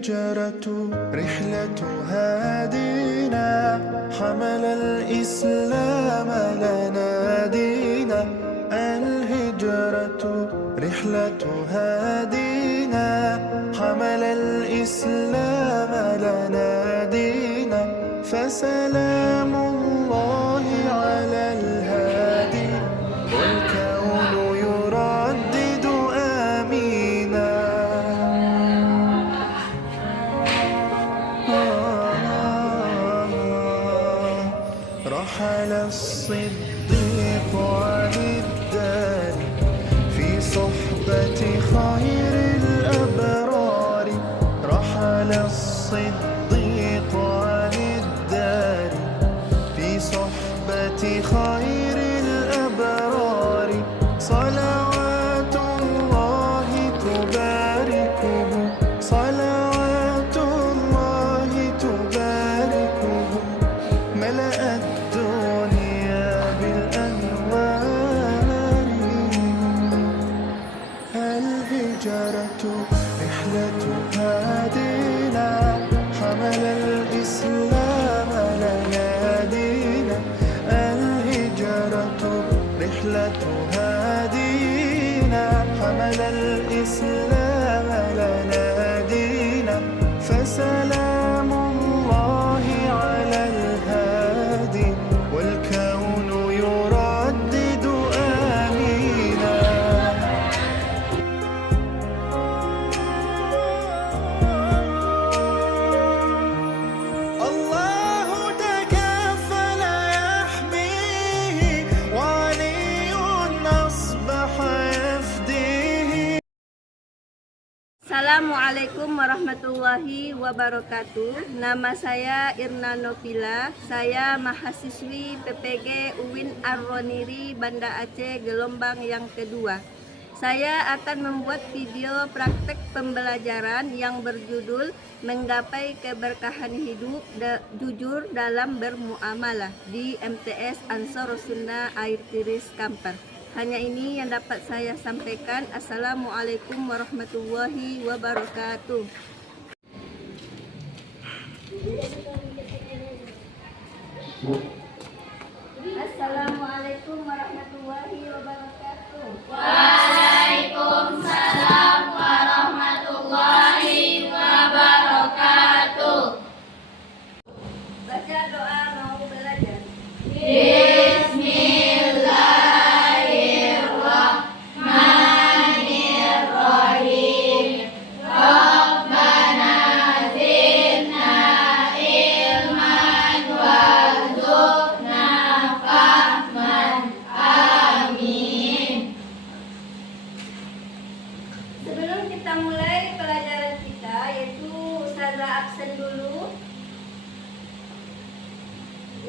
الهجرة رحلة هادينا حمل الإسلام لنا دينا الهجرة رحلة هادينا حمل الإسلام لنا دينا فسلام الله على الهادي والكون يردد آمينا رحل الصديق عن الدار في صحبة خير الأبرار رحل الصديق عن الدار في صحبة خير الأبرار صلوات الله تباركه صلوات الله تباركه ملأ الدنيا بالأنوار الهجرة رحلة هادينا حمل الإسلام لنا دينا الهجرة رحلة هادينا حمل الإسلام لنا دينا فسلام الله على الهادي والكون يردد آمينا الله تكفل يحميه وعلي أصبح يفديه. Assalamualaikum warahmatullahi wabarakatuh. Nama saya Irna Novila. Saya mahasiswi PPG UIN Ar-Roniri Banda Aceh gelombang yang kedua. Saya akan membuat video praktek pembelajaran yang berjudul Menggapai Keberkahan Hidup Jujur dalam Bermuamalah di MTS Ansor Sunnah Air Tiris Kampar. Hanya ini yang dapat saya sampaikan. Assalamualaikum warahmatullahi wabarakatuh. Assalamualaikum warahmatullahi wabarakatuh. Waalaikumsalam warahmatullahi wabarakatuh. Baca doa mau belajar. Bismillahirrahmanirrahim. Rabbana zidna ilman warzuqna fahman. Amin. Sebelum kita mulai pelajaran kita, yaitu Ustazah absen dulu.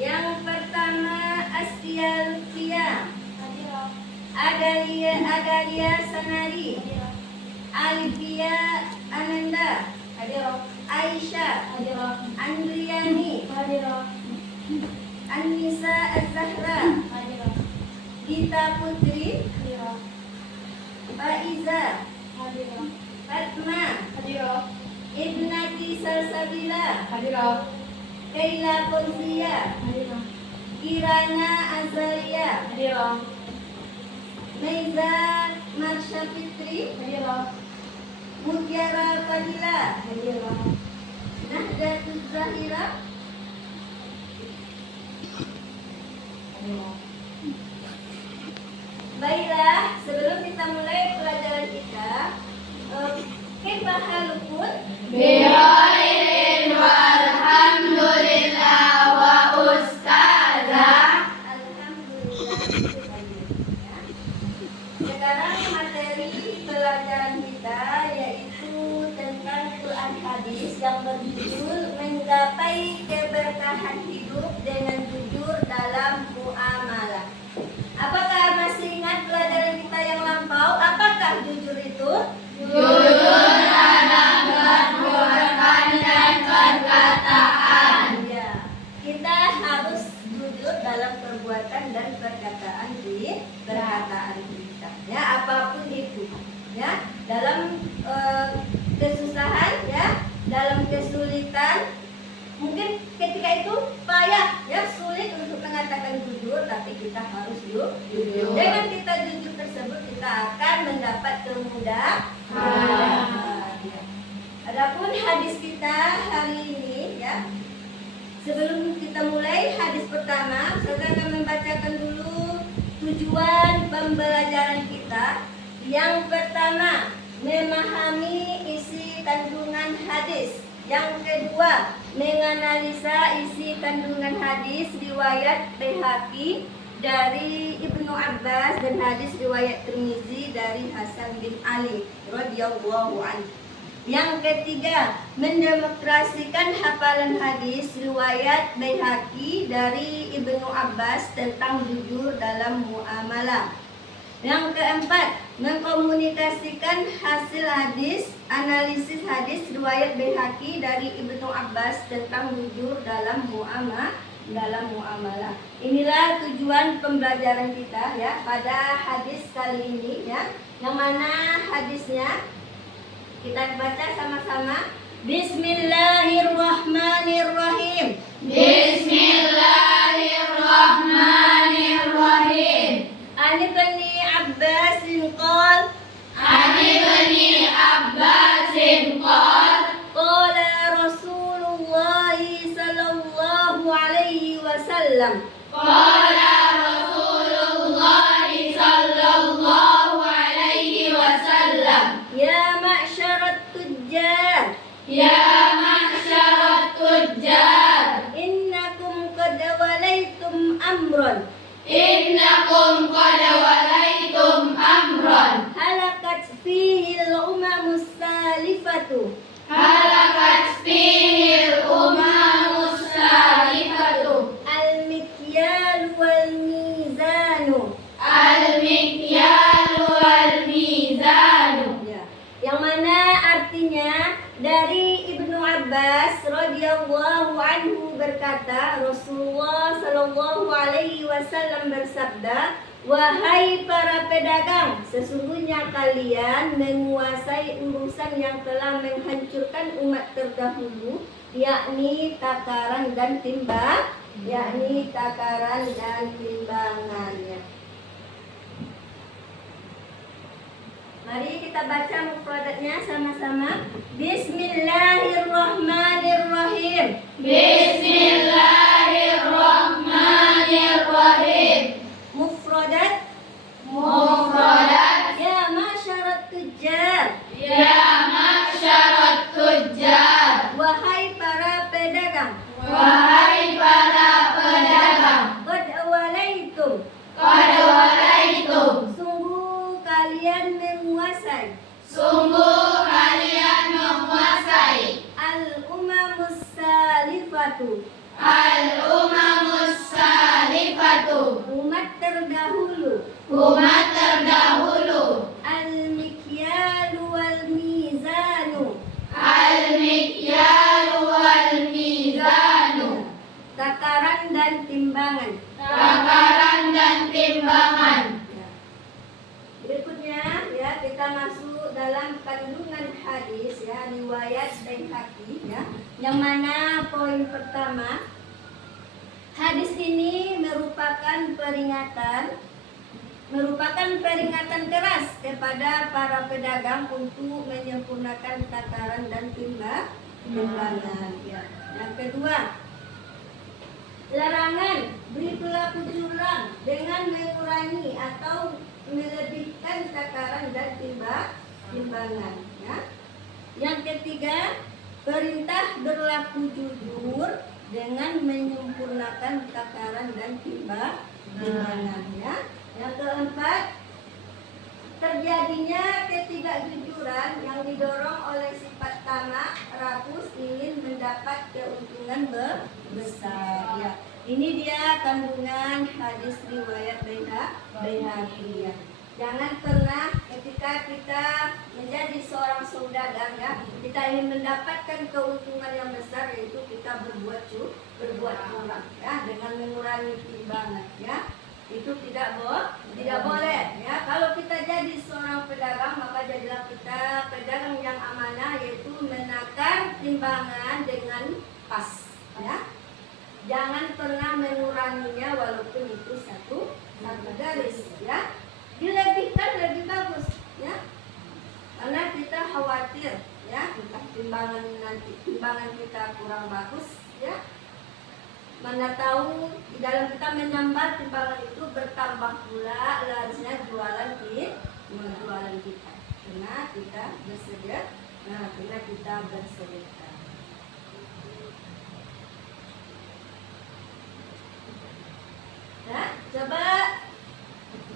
Yang pertama Astia Lutfia, Adalia Sanari, Alivia Ananda, Aisyah, Andriani, Anissa Az-Zahra, Gita Putri, Faiza, Fatma, Ibnati Salsabila, Kaila Ponzia, Kirana Azalia, Meiza Marsha Fitri, Mutiara Fadila, Nahdatul Zahira, baiklah, sebelum kita mulai pelajaran kita, kaifa halukum? Bikhairin walhamdulillah wa ustazah. Alhamdulillah. Sekarang materi pelajaran kita yaitu tentang Quran hadis yang berjudul Menggapai Keberkahan Hidup dengan Jujur dalam Muamalah. Apakah masih ingat pelajaran kita yang lampau? Apakah jujur itu? Jujur dalam perbuatan dan perkataan. Ya, kita harus jujur dalam perbuatan dan perkataan kita. Ya, apapun itu. Ya, dalam kesusahan ya dalam kesulitan, mungkin ketika itu payah, ya sulit untuk mengatakan jujur, tapi kita harus jujur. Dengan kita jujur tersebut kita akan mendapat kemudahan. Adapun hadis kita hari ini, ya. Sebelum kita mulai hadis pertama, saya akan membacakan dulu tujuan pembelajaran kita. Yang pertama, memahami isi kandungan hadis. Yang kedua, menganalisa isi kandungan hadis riwayat Baihaqi dari Ibnu Abbas dan hadis riwayat Tirmizi dari Hasan bin Ali radhiyallahu anhu. Yang ketiga, mendemonstrasikan hafalan hadis riwayat Baihaqi dari Ibnu Abbas tentang jujur dalam muamalah. Yang keempat, mengkomunikasikan hasil hadis, analisis hadis riwayat Baihaqi dari Ibnu Abbas tentang jujur dalam muamalah. Inilah tujuan pembelajaran kita, ya, pada hadis kali ini, ya. Yang mana hadisnya kita baca sama-sama. Bismillahirrahmanirrahim. Bismillahirrahmanirrahim. An Ibni Abbasin qala qala Rasulullah sallallahu alaihi wasallam Qala Rasulullah sallallahu alaihi wasallam. ya ma'syarat tujjar Ya ma'syarat tujjar, innakum qad walaitum amran innakum qad walaitum amran halakat fihi al-umamus salifatu halakat fihi al-umamus salifatu al-mikyal wal mizanu. al-mikyal wal mizanu. Ya. Yang mana artinya dari Ibnu Abbas radhiyallahu anhu berkata, Rasulullah sallallahu alaihi wasallam bersabda, wahai para pedagang, sesungguhnya kalian menguasai urusan yang telah menghancurkan umat terdahulu, yakni takaran dan timbangannya. Mari kita baca mufradatnya sama-sama. Bismillahirrahmanirrahim. Bismillahirrahmanirrahim. Mufradat. Mufradat. Ya ma'syarat tujjar. Ya ma'syarat tujjar. Wahai para pedagang. Wahai para pedagang. Qad awalaitum. Qad walaitum. Sungguh kalian menguasai. Sungguh kalian menguasai Al-umamus salifatu. al-umamus salifatu. Umat terdahulu. Umat terdahulu. Al-mikyalu wal mizanu. Al-mikyal wal mizanu. Takaran dan timbangan. Takaran dan timbangan. Ya. Berikutnya, ya, kita masuk dalam kandungan hadis, ya, riwayat Baihaqi, ya. Yang mana poin pertama, hadis ini merupakan peringatan keras kepada para pedagang untuk menyempurnakan takaran dan timbangan. Ya. Yang kedua, larangan beri pelaku curang dengan mengurangi atau melebihkan takaran dan timbangan. Ya. Yang ketiga, perintah berlaku jujur dengan menyempurnakan takaran dan timbangan. Ya. Yang keempat, terjadinya ketidakjujuran yang didorong oleh sifat tamak, rakus, ingin mendapat keuntungan besar. Ya. Ini dia kandungan hadis riwayat Baihaqi. Ya. Jangan pernah ketika kita menjadi seorang saudagar, ya, kita ingin mendapatkan keuntungan yang besar, yaitu kita berbuat curang, ya, dengan mengurangi timbangan, ya. Itu tidak boleh, ya. Kalau kita jadi seorang pedagang, maka jadilah kita pedagang yang amanah, yaitu menakar timbangan dengan pas, ya. Jangan pernah menguranginya walaupun itu satu garis, ya. Dilebihkan lebih bagus, ya. Karena kita khawatir, ya, timbangan kita kurang bagus, ya. Mana tahu di dalam kita menambah timbangan itu bertambah pula larisnya jualan kita. Karena kita bersedekah. Nah, coba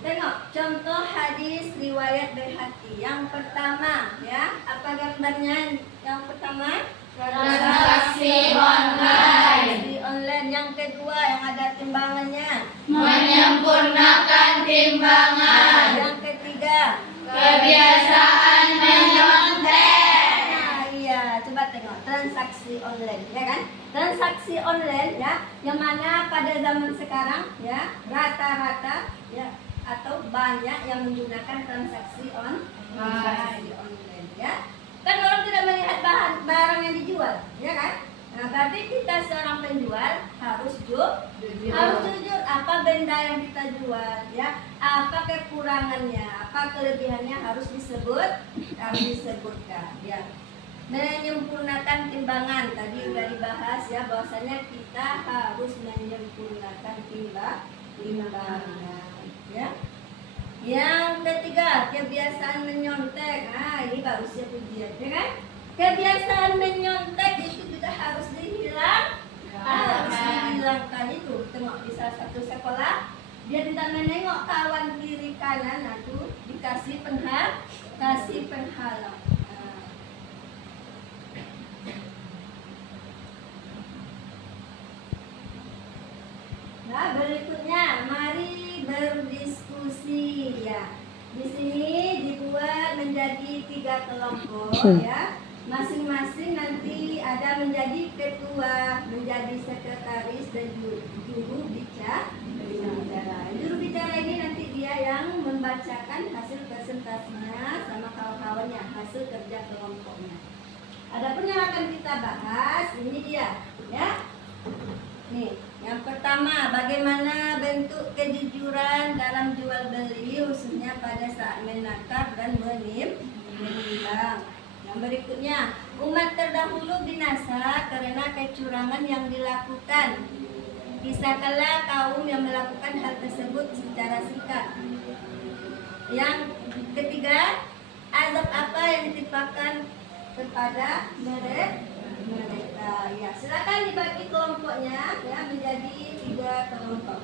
tengok contoh hadis riwayat Baihaqi. Yang pertama, ya, apa gambarnya? Yang pertama, Transaksi online. di online. Yang kedua, yang ada timbangannya. Menyempurnakan timbangan. Yang ketiga, Kebiasaan menyontek. nah, iya, coba tengok transaksi online, ya kan? Transaksi online, ya, yang mana pada zaman sekarang, ya, rata-rata, ya, atau banyak yang menggunakan transaksi online, ya. Kan orang tidak melihat barang yang dijual, ya kan? Nah, berarti kita seorang penjual harus jujur apa benda yang kita jual, ya, apa kekurangannya, apa kelebihannya harus disebutkan, ya. Menyempurnakan timbangan tadi sudah dibahas, ya, bahwasanya kita harus menyempurnakan timbangan, ya. Yang ketiga, kebiasaan menyontek. Nah, ini baru siap ujian, ya kan? Kebiasaan menyontek itu juga harus dihilangkan itu. Tengok di salah satu sekolah, dia tidak menengok kawan kiri kanan, itu dikasih penghalang. Nah, berikutnya mari berdiskusi, ya. Di sini dibuat menjadi 3 kelompok, ya. Masing-masing nanti ada menjadi ketua, menjadi sekretaris dan juru bicara. Juru bicara ini nanti dia yang membacakan hasil presentasinya sama kawan-kawannya, hasil kerja kelompoknya. Adapun yang akan kita bahas ini dia, ya. Nih, yang pertama, bagaimana bentuk kejujuran dalam jual beli khususnya pada saat menakar dan menimbang. Yang berikutnya, umat terdahulu binasa karena kecurangan yang dilakukan. Bisakala kaum yang melakukan hal tersebut secara singkat. Yang ketiga, azab apa yang ditimpakan kepada mereka. Ya, silakan dibagi kelompoknya, ya, menjadi 3 kelompok.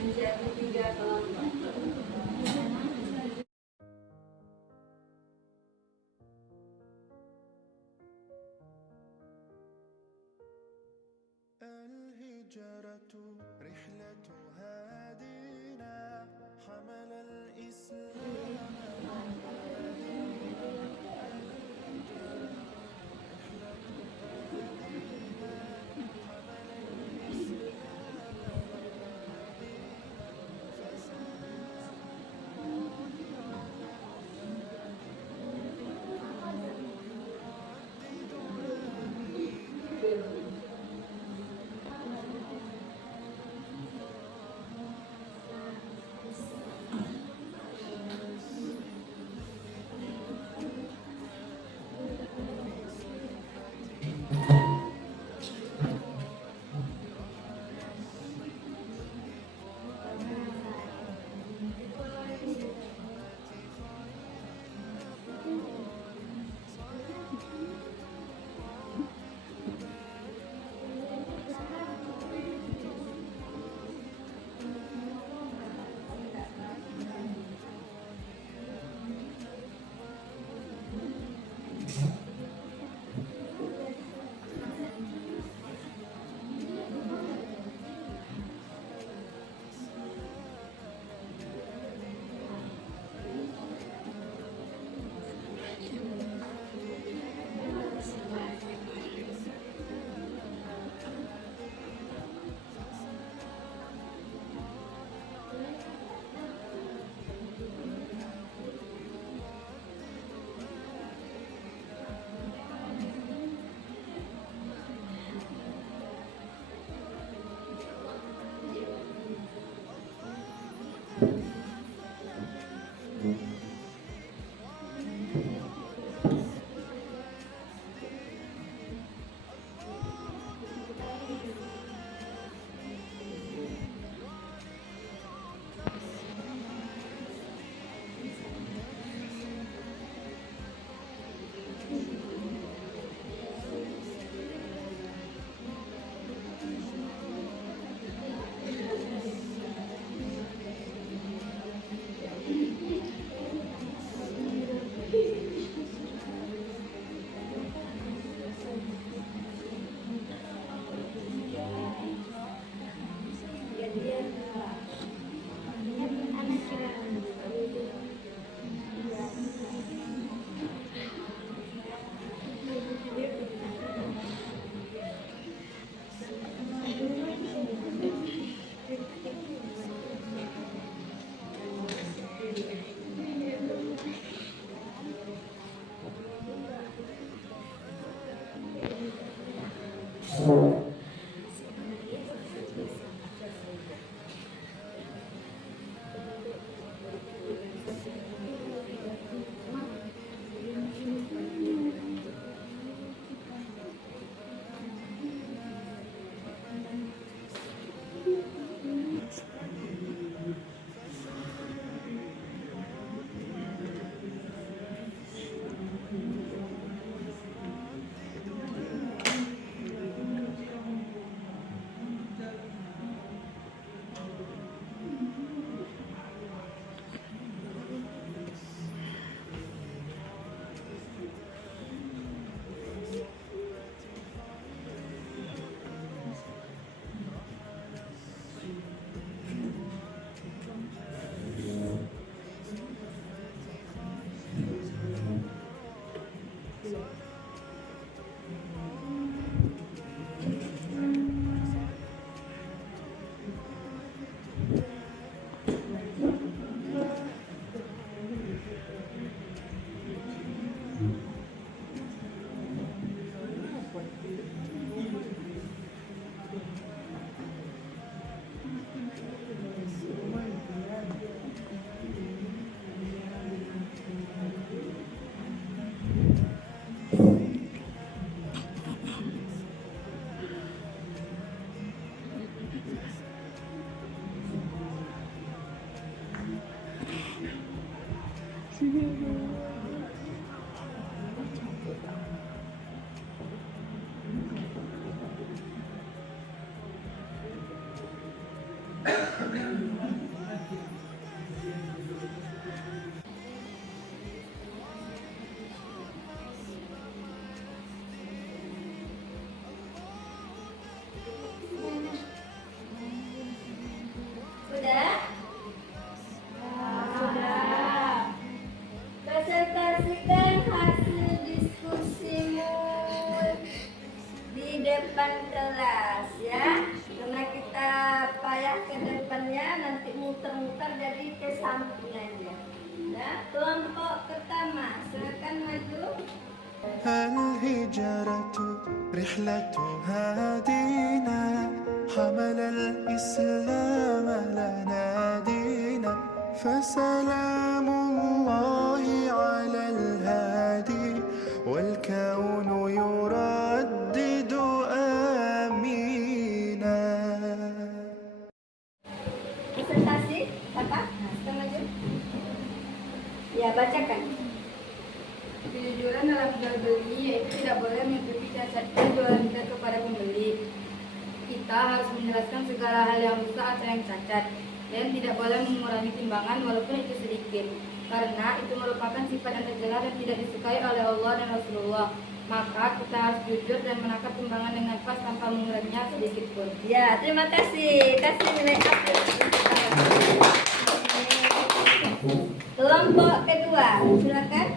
Menjadi 3 kelompok. الهجرة رحلة هادينا حمل الإسلام Sudah? Sudah. Presentasikan hasil diskusimu di depan kelas ya. Karena kita payah ke depannya, nanti muter-muter jadi ke samping aja. Ya, kelompok pertama, silakan maju. الهجرة رحلة هادينا حمل الإسلام لنا دينا فسلام الله على الهادي والكون يردد آمينا. Presentasi, siapa? Nah, maju. Ya, bacakan. Kejujuran dalam jual beli yaitu tidak boleh menutupi cacatnya jualan kita kepada pembeli. Kita harus menjelaskan segala hal yang rusak atau yang cacat dan tidak boleh mengurangi timbangan walaupun itu sedikit, karena itu merupakan sifat yang tercela dan tidak disukai oleh Allah dan Rasulullah. Maka kita harus jujur dan menakar timbangan dengan pas tanpa menguranginya sedikit pun. Ya, terima kasih. Kasih nilai plus. Kelompok kedua, silakan.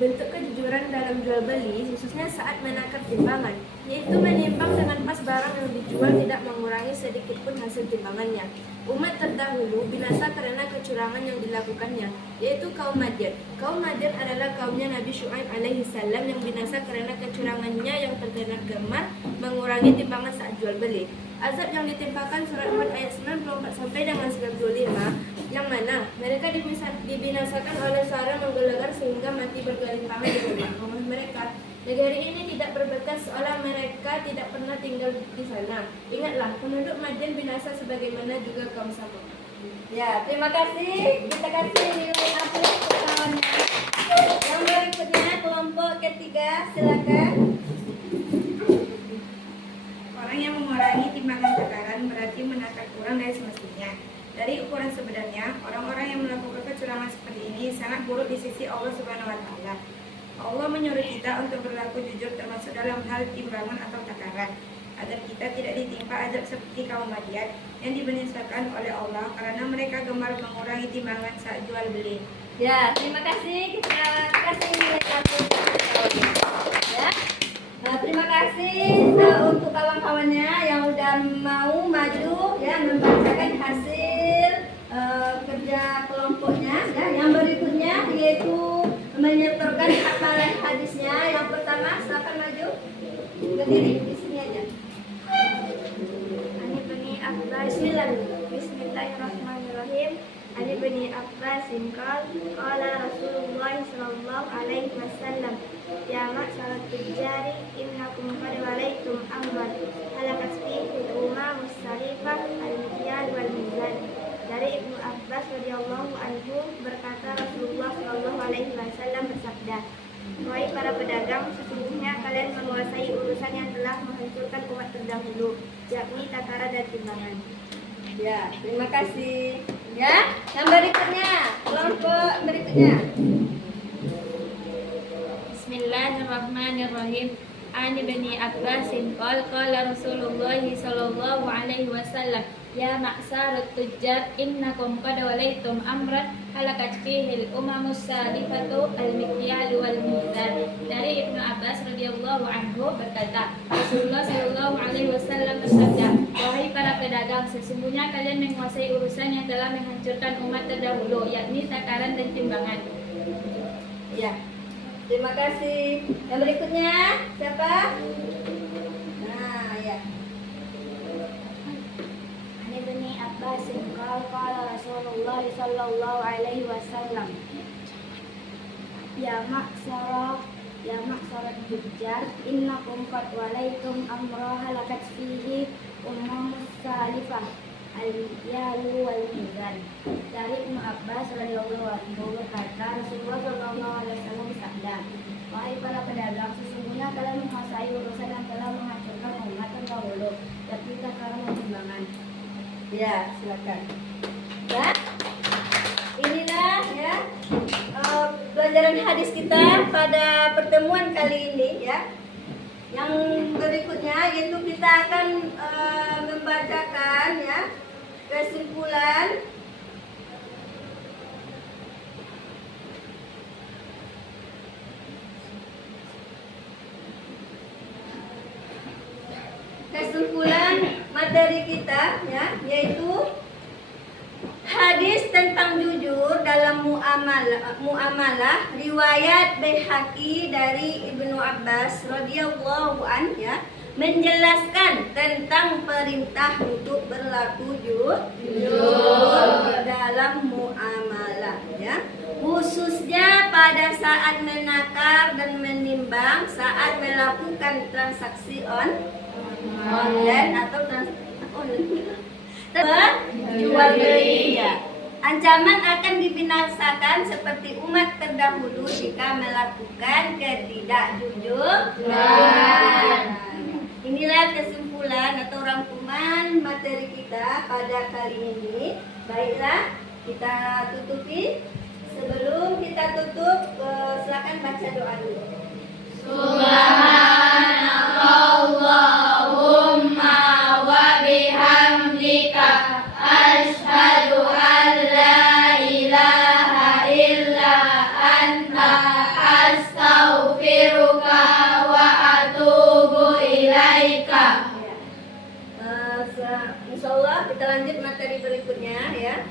Bentuk kejujuran dalam jual beli khususnya saat menakar timbangan, yaitu menimbang dengan pas barang yang dijual, tidak mengurangi sedikit pun hasil timbangannya. Umat terdahulu binasa karena kecurangan yang dilakukannya, yaitu kaum Madyan. Kaum Madyan adalah kaumnya Nabi Syuaib alaihi salam yang binasa karena kecurangannya yang terkena gemar mengurangi timbangan saat jual beli. Azab yang ditimpakan surat Hud ayat 94 sampai dengan 95, yang mana mereka dibinasakan oleh Sarah menggelegar sehingga mati bergelimpangan di rumah mereka. Negeri ini tidak berbekas seolah mereka tidak pernah tinggal di sana. Ingatlah, penduduk Madyan binasa sebagaimana juga kaum Samud. Ya, terima kasih. Kita kasih nilai A+ ke kawannya. Yang berikutnya kelompok ketiga, silakan. Orang yang mengurangi timbangan takaran berarti menakar kurang dari semestinya. Dari ukuran sebenarnya, orang-orang yang melakukan kecurangan seperti ini sangat buruk di sisi Allah Subhanahu wa Ta'ala. Allah menyuruh kita untuk berlaku jujur termasuk dalam hal timbangan atau takaran, agar kita tidak ditimpa azab seperti kaum Madyan yang dibinasakan oleh Allah karena mereka gemar mengurangi timbangan saat jual beli. Ya, terima kasih. Kita kasih nilai A+ ya. Nah, terima kasih untuk kawan-kawannya yang udah mau maju ya membacakan hasil kerja kelompoknya ya. Yang berikutnya yaitu menyetorkan hafalan sendiri di sini aja. Ani Bani Abbas. Bismillahirrahmanirrahim. Ani Bani Abbas qala Rasulullah sallallahu alaihi wasallam, ya ma'syarat tujari innakum qad walaitum amran halakat fihi al-umam as-salifah al-mikyal wal mizan. Dari Ibnu Abbas radhiyallahu anhu berkata, Rasulullah sallallahu alaihi wasallam bersabda, wahai para pedagang, sesungguhnya kalian menguasai urusan yang telah menghancurkan umat terdahulu, yakni takaran dan timbangan. Ya, terima kasih. Ya, yang berikutnya, kelompok berikutnya. Bismillahirrahmanirrahim. Ani Bani Abbas qala Rasulullah sallallahu alaihi wasallam, ya ma'syarat tujjar innakum qad walaitum amran halakat fihi al-umamus salifatu al-mikyal wal mizan. Dari Ibnu Abbas radhiyallahu anhu berkata, Rasulullah sallallahu alaihi wasallam bersabda, wahai para pedagang, sesungguhnya kalian menguasai urusan yang telah menghancurkan umat terdahulu, yakni takaran dan timbangan. Ya, terima kasih. Yang berikutnya siapa? Nah, ya. Ani Bani Abbas qala Rasulullah sallallahu alaihi wasallam, ya ma'syarat tujjar innakum qad walaitum amra halakat fihi ummamus salifah al-mikyal wal mizan. Dari Ibnu Abbas radhiyallahu anhu berkata, Rasulullah sallallahu alaihi wasallam bersabda, wahai para pedagang, sesungguhnya kalian menguasai urusan yang telah menghancurkan umat terdahulu, yakni takaran dan timbangan. Ya, silakan. Ya, inilah ya pelajaran hadis kita pada pertemuan kali ini ya. Yang berikutnya yaitu kita akan membacakan ya kesimpulan materi kita ya, yaitu hadis tentang jujur dalam muamalah riwayat Baihaqi dari Ibnu Abbas radhiyallahu anhu ya, menjelaskan tentang perintah untuk berlaku jujur dalam muamalah ya, khususnya pada saat menakar dan menimbang saat melakukan transaksi online atau jual beli ya. Ancaman akan dibinasakan seperti umat terdahulu jika melakukan ketidakjujuran. Inilah kesimpulan atau rangkuman materi kita pada kali ini. Baiklah, kita tutupi. Sebelum kita tutup, silakan baca doa dulu. Subhanallahumma wa bihamdika asyhadu an la ilaha illa anta astaghfiruka wa atubu ilaika. Insyaallah kita lanjut materi berikutnya ya.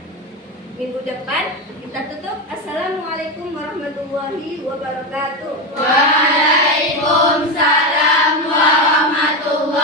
Minggu depan kita tutup. Assalamualaikum warahmatullahi wabarakatuh. Waalaikumsalam warahmatullahi